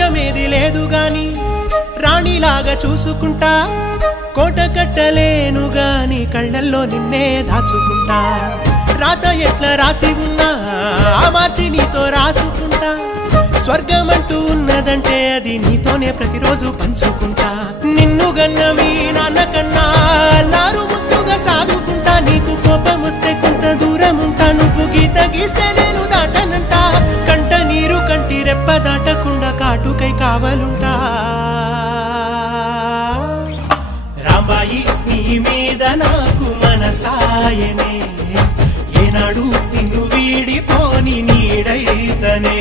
రాజ్యమేది లేదు గాని రాణిలాగా చూసుకుంటా కోట కట్టలేను గాని కళ్ళల్లో నిన్నే దాచుకుంటా రాత ఎట్లా రాసి ఉన్నా మార్చి నీతో రాసుకుంటా స్వర్గమంటూ ఉన్నదంటే అది నీతోనే ప్రతిరోజు పంచుకుంటా నిన్ను గన్న మీ నాన్న కన్నా లారు ముద్దుగా సాదుకుంటా నీకు కోపం వస్తే కొంత దూరం ఉంటా నువ్వు గీత గీస్తే నేను దాటనంట కంట నీరు కంటి రెప్ప దాటకుండా కాటుకై కావలుంటా రాంబాయి నీ మీద నాకు మనసాయనే ఏనాడు నిన్ను వీడిపోని నీడైతనే